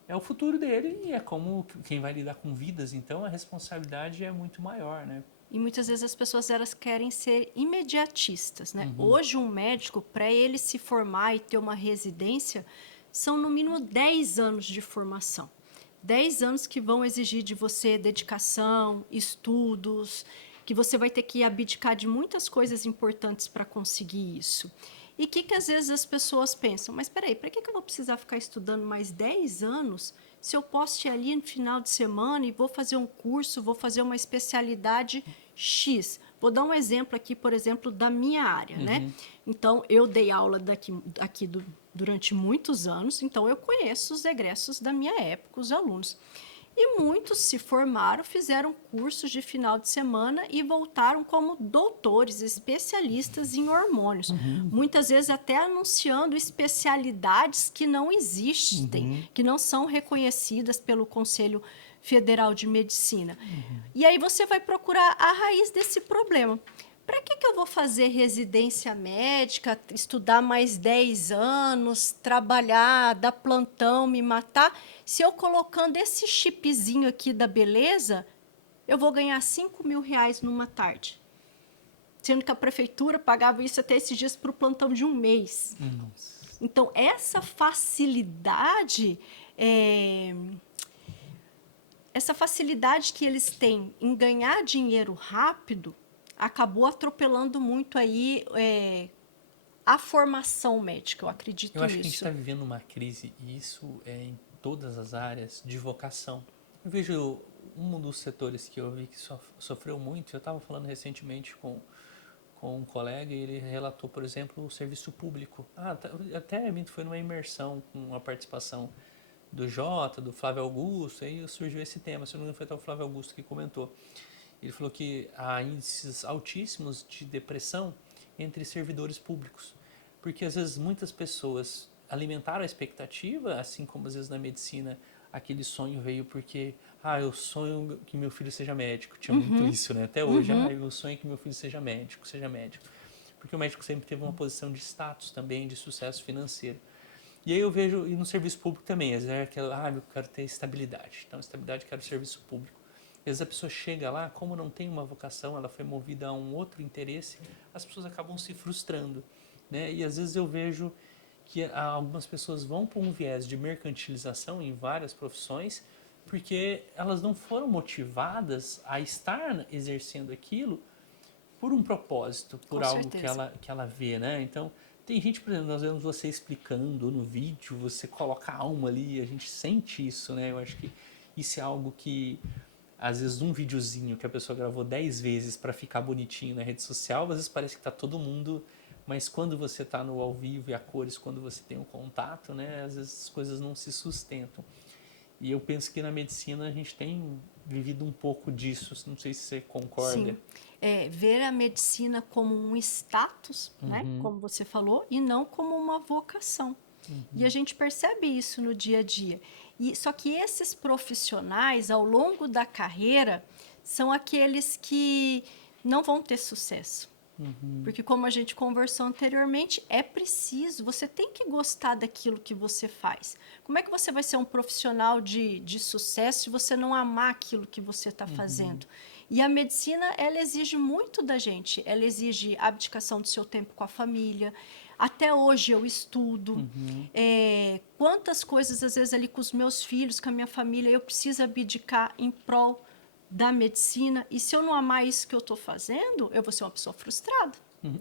é o futuro dele e é como quem vai lidar com vidas, então a responsabilidade é muito maior, né? E muitas vezes as pessoas elas querem ser imediatistas, né? Hoje um médico, para ele se formar e ter uma residência, são no mínimo 10 anos de formação. 10 anos que vão exigir de você dedicação, estudos, que você vai ter que abdicar de muitas coisas importantes para conseguir isso. E o que às vezes as pessoas pensam? Mas peraí, para que eu vou precisar ficar estudando mais 10 anos se eu posso ir ali no final de semana e vou fazer um curso, vou fazer uma especialidade X? Vou dar um exemplo aqui, por exemplo, da minha área, né? Então, eu dei aula durante muitos anos, então eu conheço os egressos da minha época, os alunos. E muitos se formaram, fizeram cursos de final de semana e voltaram como doutores, especialistas em hormônios. Muitas vezes até anunciando especialidades que não existem, que não são reconhecidas pelo Conselho Federal de Medicina. E aí você vai procurar a raiz desse problema. Para que eu vou fazer residência médica, estudar mais 10 anos, trabalhar, dar plantão, me matar, se eu colocando esse chipzinho aqui da beleza, eu vou ganhar 5.000 reais numa tarde? Sendo que a prefeitura pagava isso até esses dias para o plantão de um mês. Então, essa facilidade... essa facilidade que eles têm em ganhar dinheiro rápido acabou atropelando muito aí a formação médica, eu acredito Eu acho que a gente nisso. está vivendo uma crise, e isso é em todas as áreas, de vocação. Eu vejo um dos setores que eu vi que sofreu muito, eu estava falando recentemente com um colega e ele relatou, por exemplo, o serviço público. Até foi numa imersão com a participação do Jota, do Flávio Augusto, aí surgiu esse tema, se não me engano foi até o Flávio Augusto que comentou. Ele falou que há índices altíssimos de depressão entre servidores públicos, porque às vezes muitas pessoas alimentaram a expectativa, assim como às vezes na medicina aquele sonho veio porque eu sonho que meu filho seja médico, tinha muito isso, né? Até hoje, eu sonho que meu filho seja médico, porque o médico sempre teve uma posição de status também, de sucesso financeiro. E aí eu vejo, e no serviço público também, às vezes é aquela, eu quero ter estabilidade. Então, estabilidade, quero serviço público. Às vezes a pessoa chega lá, como não tem uma vocação, ela foi movida a um outro interesse, as pessoas acabam se frustrando, né? E às vezes eu vejo que algumas pessoas vão por um viés de mercantilização em várias profissões, porque elas não foram motivadas a estar exercendo aquilo por um propósito, por Com algo certeza. que ela vê, né? Então, tem gente, por exemplo, nós vemos você explicando no vídeo, você coloca a alma ali, a gente sente isso, né? Eu acho que isso é algo que, às vezes, um videozinho que a pessoa gravou 10 vezes para ficar bonitinho na rede social, às vezes parece que tá todo mundo, mas quando você tá no ao vivo e a cores, quando você tem um contato, né? Às vezes as coisas não se sustentam. E eu penso que na medicina a gente tem vivido um pouco disso, não sei se você concorda. Sim. Ver a medicina como um status, né, como você falou, e não como uma vocação. E a gente percebe isso no dia a dia. Só que esses profissionais, ao longo da carreira, são aqueles que não vão ter sucesso. Porque, como a gente conversou anteriormente, é preciso, você tem que gostar daquilo que você faz. Como é que você vai ser um profissional de sucesso se você não amar aquilo que você está fazendo? E a medicina, ela exige muito da gente. Ela exige abdicação do seu tempo com a família. Até hoje eu estudo. Quantas coisas, às vezes, ali com os meus filhos, com a minha família, eu preciso abdicar em prol da medicina. E se eu não amar isso que eu estou fazendo, eu vou ser uma pessoa frustrada.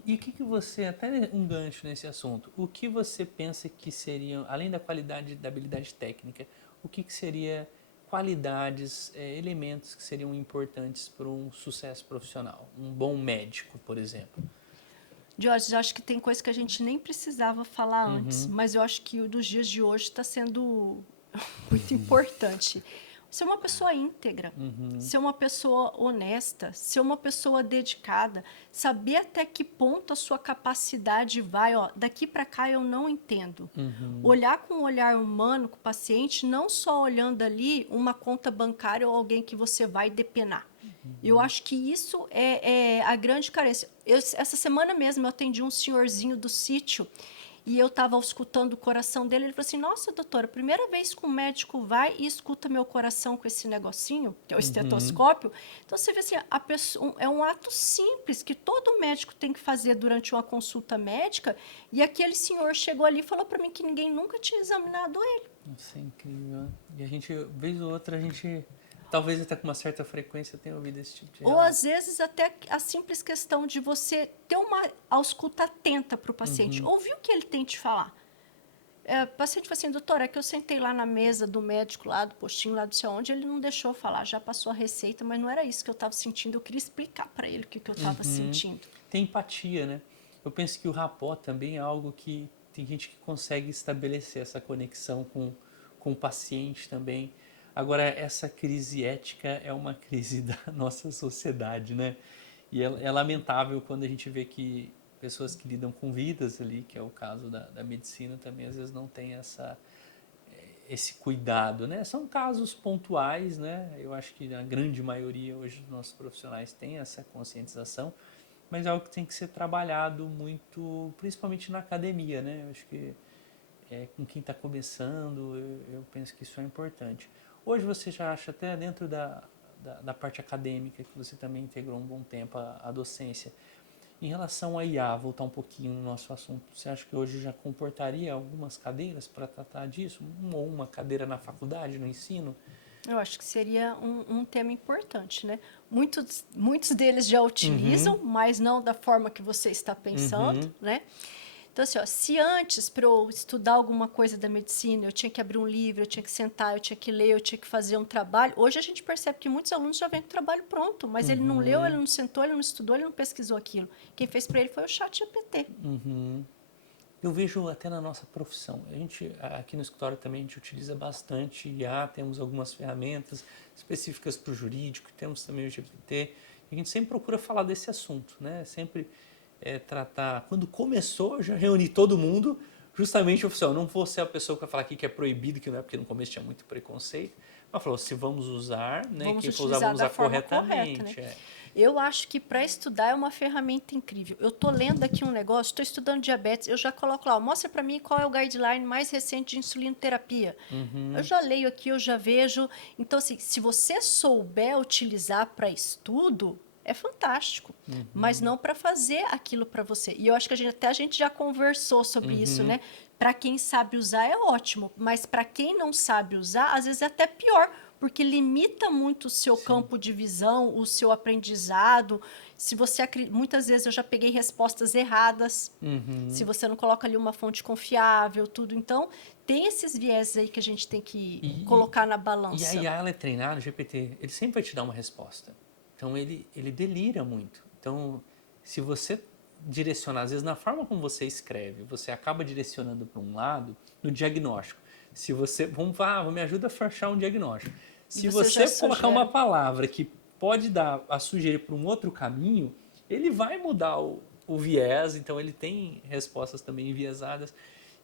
E o que você, até um gancho nesse assunto, o que você pensa que seriam, além da qualidade da habilidade técnica, o que seria qualidades, elementos que seriam importantes para um sucesso profissional? Um bom médico, por exemplo. Jorge, eu acho que tem coisa que a gente nem precisava falar antes, Uhum, mas eu acho que o dos dias de hoje está sendo muito importante. Ser uma pessoa íntegra, uhum, ser uma pessoa honesta, ser uma pessoa dedicada, saber até que ponto a sua capacidade vai, ó, daqui para cá eu não entendo. uhum, Olhar com um olhar humano com o paciente, não só olhando ali uma conta bancária ou alguém que você vai depenar. Eu acho que isso é a grande carência. Essa semana mesmo eu atendi um senhorzinho do sítio e eu estava escutando o coração dele. Ele falou assim: Nossa, doutora, primeira vez que um médico vai e escuta meu coração com esse negocinho, que é o uhum. estetoscópio. Então você vê assim: a pessoa, é um ato simples que todo médico tem que fazer durante uma consulta médica. E aquele senhor chegou ali e falou para mim que ninguém nunca tinha examinado ele. Isso é incrível. E a gente, vez ou outra, a gente, talvez até com uma certa frequência, tenha ouvido esse tipo de Ou relato. às vezes até a simples questão de você ter uma escuta atenta para o paciente, Uhum, ouvir o que ele tem te falar. O paciente falou assim: doutora, é que eu sentei lá na mesa do médico lá, do postinho lá do céu onde, ele não deixou eu falar, já passou a receita, mas não era isso que eu estava sentindo, eu queria explicar para ele o que eu estava uhum. sentindo. Tem empatia, né? Eu penso que o rapport também é algo que tem gente que consegue estabelecer essa conexão com o paciente também. Agora, essa crise ética é uma crise da nossa sociedade, né? E é lamentável quando a gente vê que pessoas que lidam com vidas ali, que é o caso da medicina, também às vezes não tem esse cuidado, né? São casos pontuais, né? Eu acho que a grande maioria hoje dos nossos profissionais tem essa conscientização, mas é algo que tem que ser trabalhado muito, principalmente na academia, né? Eu acho que com quem está começando, eu penso que isso é importante. Hoje você já acha até dentro da parte acadêmica, que você também integrou um bom tempo a docência, em relação a IA, voltar um pouquinho no nosso assunto, você acha que hoje já comportaria algumas cadeiras para tratar disso? Ou uma cadeira na faculdade, no ensino? Eu acho que seria um tema importante, né? Muitos deles já Uhum, utilizam, mas não da forma que você está pensando, uhum, né? Então, assim, ó, se antes, para eu estudar alguma coisa da medicina, eu tinha que abrir um livro, eu tinha que sentar, eu tinha que ler, eu tinha que fazer um trabalho, hoje a gente percebe que muitos alunos já vêm com o trabalho pronto, mas ele não leu, ele uhum, não sentou, ele não estudou, ele não pesquisou aquilo. Quem fez para ele foi o chat GPT. uhum. Eu vejo até na nossa profissão. A gente, aqui no escritório também, a gente utiliza bastante IA, temos algumas ferramentas específicas para o jurídico, temos também o GPT. A gente sempre procura falar desse assunto, né? Sempre tratar. Quando começou, eu já reuni todo mundo, justamente eu falei, não vou ser a pessoa que vai falar aqui que é proibido, que não é, porque no começo tinha muito preconceito. Mas falou, se vamos usar, né? Vamos Quem for usar, utilizar vamos da usar forma correta, né? corretamente. Eu acho que para estudar é uma ferramenta incrível. Eu estou lendo aqui um negócio, estou estudando diabetes, eu já coloco lá, mostra para mim qual é o guideline mais recente de insulinoterapia. Eu Uhum, já leio aqui, eu já vejo. Então, assim, se você souber utilizar para estudo, é fantástico, mas uhum, não para fazer aquilo para você. E eu acho que a gente já conversou sobre isso, uhum. né? Para quem sabe usar é ótimo, mas para quem não sabe usar, às vezes é até pior, porque limita muito o seu Sim. campo de visão, o seu aprendizado. Se você muitas vezes eu já peguei respostas erradas. Se Uhum. você não coloca ali uma fonte confiável, tudo. Então, tem esses viés aí que a gente tem que E, colocar na e a balança. IA ela é treinada, o GPT, ele sempre vai te dar uma resposta. Então ele delira muito. Então, se você direcionar, às vezes na forma como você escreve, você acaba direcionando para um lado no diagnóstico. Se você, me ajuda a fechar um diagnóstico. E Se você já você colocar uma sugere. palavra que pode dar a sugerir para um outro caminho, ele vai mudar o viés, então ele tem respostas também enviesadas.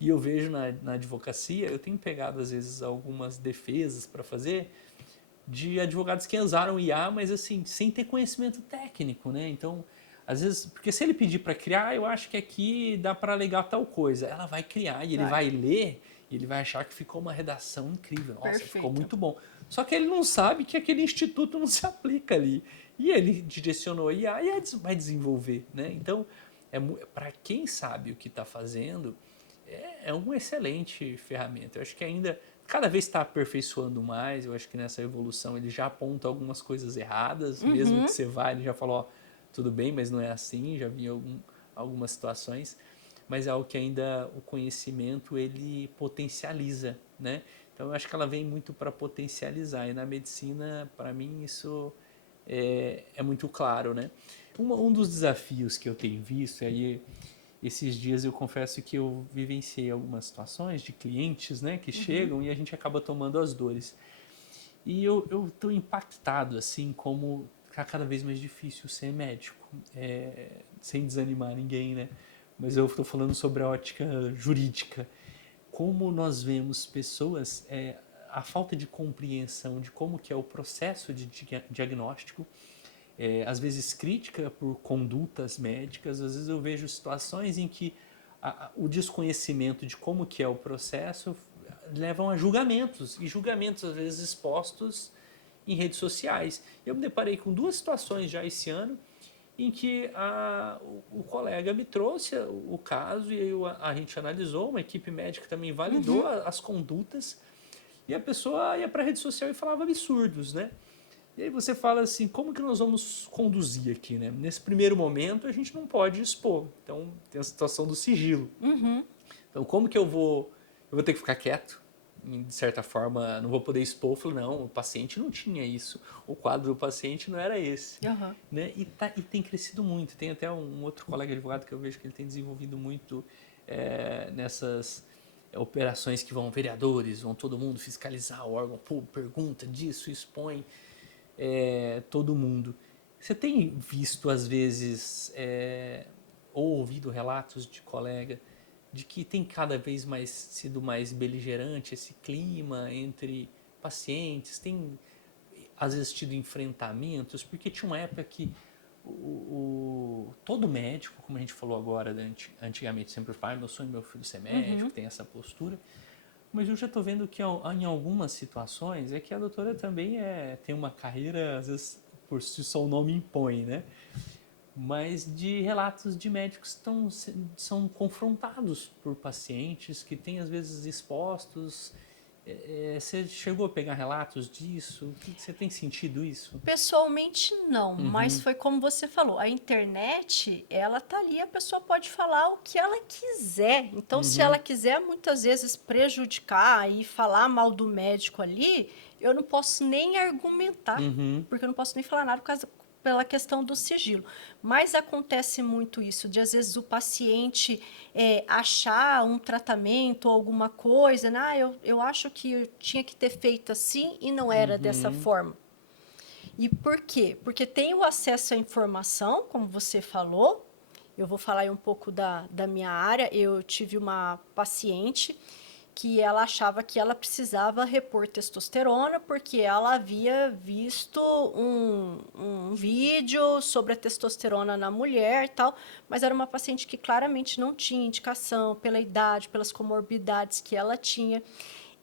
E eu vejo na advocacia, eu tenho pegado às vezes algumas defesas para fazer de advogados que usaram IA, mas assim, sem ter conhecimento técnico, né? Então, às vezes, porque se ele pedir para criar, eu acho que aqui dá para alegar tal coisa. Ela vai criar e ele Vai. vai ler e ele vai achar que ficou uma redação incrível. Nossa, ficou Perfeita. muito bom. Só que ele não sabe que aquele instituto não se aplica ali. E ele direcionou a IA e vai desenvolver, né? Então, para quem sabe o que está fazendo, é uma excelente ferramenta. Eu acho que ainda cada vez está aperfeiçoando mais. Eu acho que nessa evolução ele já aponta algumas coisas erradas, mesmo que Uhum. você vá, ele já falou, ó, tudo bem, mas não é assim. Já vi algumas situações, mas é algo que ainda o conhecimento ele potencializa, né? Então eu acho que ela vem muito para potencializar, e na medicina, para mim, isso é muito claro, né? Um dos desafios que eu tenho visto, aí esses dias eu confesso que eu vivenciei algumas situações de clientes, né, que chegam e a gente acaba tomando as dores. E eu tô impactado, assim, como tá cada vez mais difícil ser médico, sem desanimar ninguém, né? Mas eu estou falando sobre a ótica jurídica. Como nós vemos pessoas, a falta de compreensão de como que é o processo de diagnóstico, às vezes crítica por condutas médicas, às vezes eu vejo situações em que o desconhecimento de como que é o processo levam a julgamentos, e julgamentos às vezes expostos em redes sociais. Eu me deparei com duas situações já esse ano em que o colega me trouxe o caso e a gente analisou, uma equipe médica também validou as condutas, e a pessoa ia para a rede social e falava absurdos, né? E aí você fala assim, como que nós vamos conduzir aqui, né? Nesse primeiro momento a gente não pode expor, então tem a situação do sigilo. Então como que eu vou ter que ficar quieto? De certa forma, não vou poder expor. Eu falo, não, o paciente não tinha isso, o quadro do paciente não era esse. Né? E tem crescido muito. Tem até um outro colega advogado que eu vejo que ele tem desenvolvido muito nessas operações que vão vereadores, vão todo mundo fiscalizar o órgão público, pergunta disso, expõe todo mundo. Você tem visto, às vezes, ou ouvido relatos de colega de que tem cada vez mais sido mais beligerante esse clima entre pacientes, tem às vezes tido enfrentamentos, porque tinha uma época que todo médico, como a gente falou agora, antigamente sempre fala, meu sonho é meu filho ser médico, tem essa postura, mas eu já estou vendo que em algumas situações é que a doutora também tem uma carreira, às vezes por si só o nome impõe, né? Mas de relatos de médicos que são confrontados por pacientes que têm às vezes expostos. Você chegou a pegar relatos disso? Você tem sentido isso? Pessoalmente não, mas foi como você falou, a internet, ela tá ali, a pessoa pode falar o que ela quiser. Então, se ela quiser muitas vezes prejudicar e falar mal do médico ali, eu não posso nem argumentar, porque eu não posso nem falar nada pela questão do sigilo. Mas acontece muito isso, de às vezes o paciente achar um tratamento ou alguma coisa, né? Eu acho que eu tinha que ter feito assim e não era dessa forma. E por quê? Porque tem o acesso à informação, como você falou. Eu vou falar aí um pouco da minha área. Eu tive uma paciente que ela achava que ela precisava repor testosterona porque ela havia visto um vídeo sobre a testosterona na mulher e tal, mas era uma paciente que claramente não tinha indicação pela idade, pelas comorbidades que ela tinha.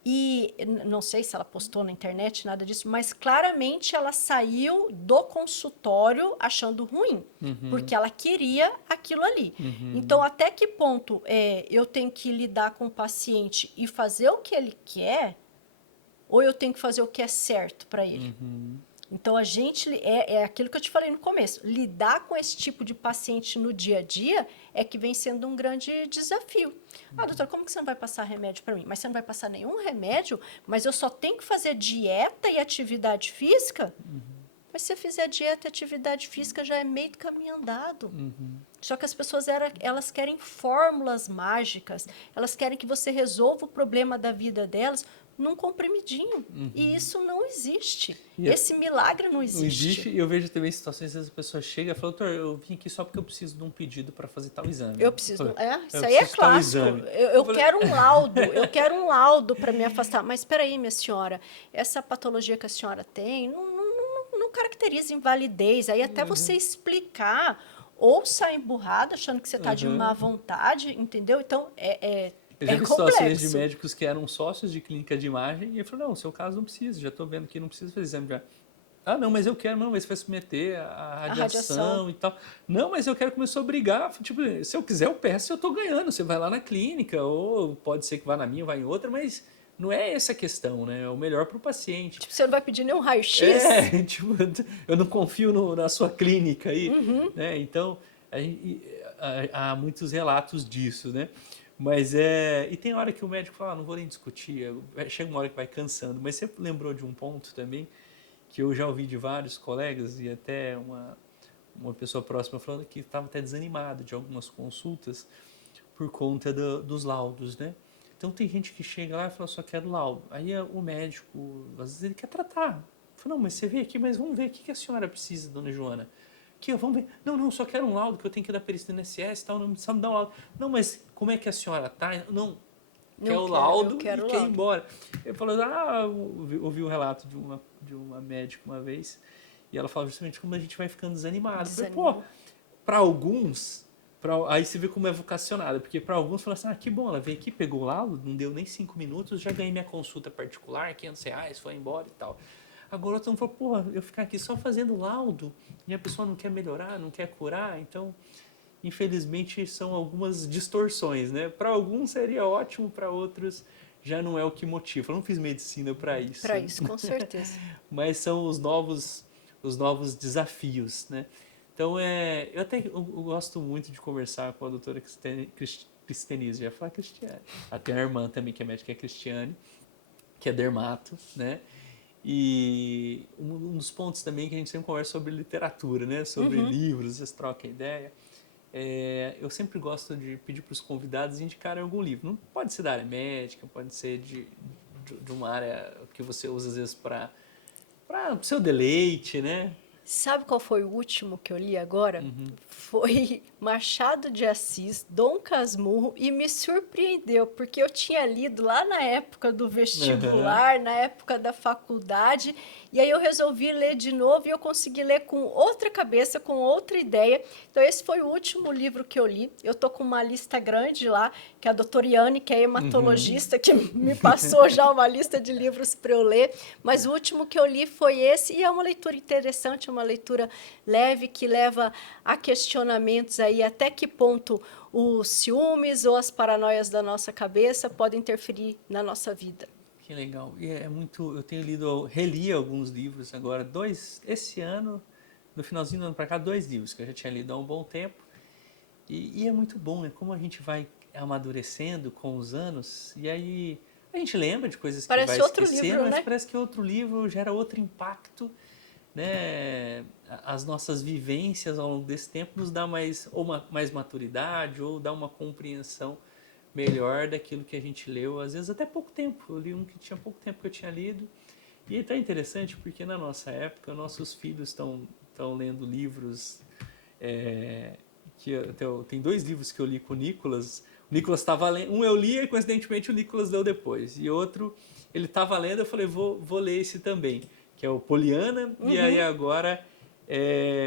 E não sei se ela postou na internet, nada disso, mas claramente ela saiu do consultório achando ruim, porque ela queria aquilo ali. Então, até que ponto eu tenho que lidar com o paciente e fazer o que ele quer, ou eu tenho que fazer o que é certo para ele? Então, a gente, aquilo que eu te falei no começo, lidar com esse tipo de paciente no dia a dia é que vem sendo um grande desafio. Ah, doutora, como que você não vai passar remédio para mim? Mas você não vai passar nenhum remédio, mas eu só tenho que fazer dieta e atividade física? Mas se você fizer dieta e atividade física, já é meio do caminho andado. Só que as pessoas, elas querem fórmulas mágicas, elas querem que você resolva o problema da vida delas num comprimidinho. E isso não existe. Esse milagre não existe. Não existe. E eu vejo também situações, às vezes a pessoa chega e fala, doutor, eu vim aqui só porque eu preciso de um pedido para fazer tal exame. Eu preciso. Isso aí é clássico. Eu quero um laudo. Eu quero um laudo para me afastar. Mas espera aí, minha senhora, essa patologia que a senhora tem não caracteriza invalidez. Aí até você explicar, ou sai emburrado achando que você está de má vontade, entendeu? Então, eu já vi situações de médicos que eram sócios de clínica de imagem e ele falou, não, seu caso não precisa, já estou vendo que não precisa fazer exame já. Ah, não, mas eu quero, não, mas você vai submeter a radiação e tal. Não, mas eu quero começar a brigar. Tipo, se eu quiser, eu peço e eu estou ganhando. Você vai lá na clínica, ou pode ser que vá na minha, vá em outra, mas não é essa a questão, né? É o melhor para o paciente. Tipo, você não vai pedir nenhum raio-x? Tipo, eu não confio na sua clínica aí. Né? Então, há muitos relatos disso, né? Mas e tem hora que o médico fala, não vou nem discutir, chega uma hora que vai cansando. Mas você lembrou de um ponto também, que eu já ouvi de vários colegas e até uma pessoa próxima falando que estava até desanimado de algumas consultas por conta dos laudos, né? Então tem gente que chega lá e fala, só quero laudo. Aí o médico, às vezes ele quer tratar. Fala, não, mas você veio aqui, mas vamos ver o que a senhora precisa, dona Joana. Aqui, vamos ver. Não, só quero um laudo, que eu tenho que dar perícia no INSS e tal, não precisa me dar um laudo. Não, mas como é que a senhora tá? Não quer o laudo e quer ir embora. Ele falou, ouvi um relato de uma médica uma vez, e ela falava justamente como a gente vai ficando desanimado. Pô, para alguns, aí você vê como é vocacionada, porque para alguns fala assim, que bom, ela veio aqui, pegou o laudo, não deu nem 5 minutos, já ganhei minha consulta particular, R$500, foi embora e tal. Agora outro falou, porra, eu ficar aqui só fazendo laudo e a pessoa não quer melhorar, não quer curar, então infelizmente são algumas distorções, né? Para alguns seria ótimo, para outros já não é o que motiva. Eu não fiz medicina para isso. Para isso, com certeza. Mas são os novos desafios, né? Então, eu gosto muito de conversar com a doutora Cristianise, já falar Cristiane. Até a irmã também, que é médica, é Cristiane, que é dermato, né? E um dos pontos também que a gente sempre conversa sobre literatura, né? Sobre livros, vocês trocam ideia. Eu sempre gosto de pedir para os convidados indicarem algum livro. Não pode ser da área médica, pode ser de uma área que você usa às vezes para o seu deleite, né? Sabe qual foi o último que eu li agora? Foi Machado de Assis, Dom Casmurro, e me surpreendeu, porque eu tinha lido lá na época do vestibular, na época da faculdade, e aí eu resolvi ler de novo e eu consegui ler com outra cabeça, com outra ideia. Então esse foi o último livro que eu li. Eu tô com uma lista grande lá, que a doutora Iane, que é hematologista, que me passou já uma lista de livros para eu ler, mas o último que eu li foi esse, e é uma leitura interessante, uma leitura leve, que leva a questionamentos aí até que ponto os ciúmes ou as paranoias da nossa cabeça podem interferir na nossa vida. Que legal. E eu tenho reli alguns livros agora, esse ano, no finalzinho do ano para cá, 2 livros que eu já tinha lido há um bom tempo. E é muito bom, né? Como a gente vai amadurecendo com os anos, e aí a gente lembra de coisas que vai esquecendo, mas parece que outro livro gera outro impacto, né? As nossas vivências ao longo desse tempo nos dá mais maturidade, ou dá uma compreensão melhor daquilo que a gente leu, às vezes até pouco tempo. Eu li um que tinha pouco tempo que eu tinha lido, e é tão interessante porque na nossa época nossos filhos estão lendo livros, tem 2 livros que eu li com o Nicolas. O Nicolas estava lendo, um eu li e coincidentemente o Nicolas leu depois, e outro ele estava lendo, eu falei, vou ler esse também, que é o Poliana, e aí agora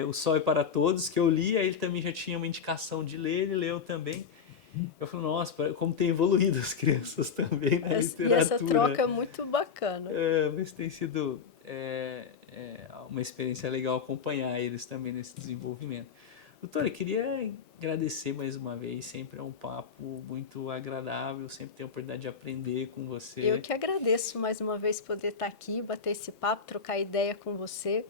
O Sol é para Todos, que eu li, aí ele também já tinha uma indicação de ler, ele leu também. Eu falei, nossa, como tem evoluído as crianças também na literatura. E essa troca é muito bacana. Mas tem sido uma experiência legal acompanhar eles também nesse desenvolvimento. Doutora, eu queria agradecer mais uma vez, sempre é um papo muito agradável, sempre tenho a oportunidade de aprender com você. Eu que agradeço mais uma vez poder estar aqui, bater esse papo, trocar ideia com você.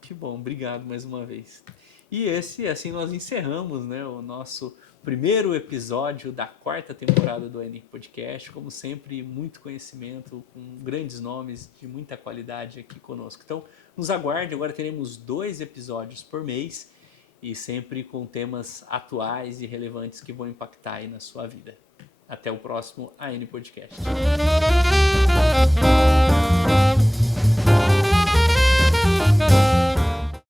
Que bom, obrigado mais uma vez. E assim nós encerramos, né, o nosso primeiro episódio da 4ª temporada do AN Podcast. Como sempre, muito conhecimento, com grandes nomes de muita qualidade aqui conosco. Então, nos aguarde, agora teremos 2 episódios por mês e sempre com temas atuais e relevantes que vão impactar aí na sua vida. Até o próximo AN Podcast.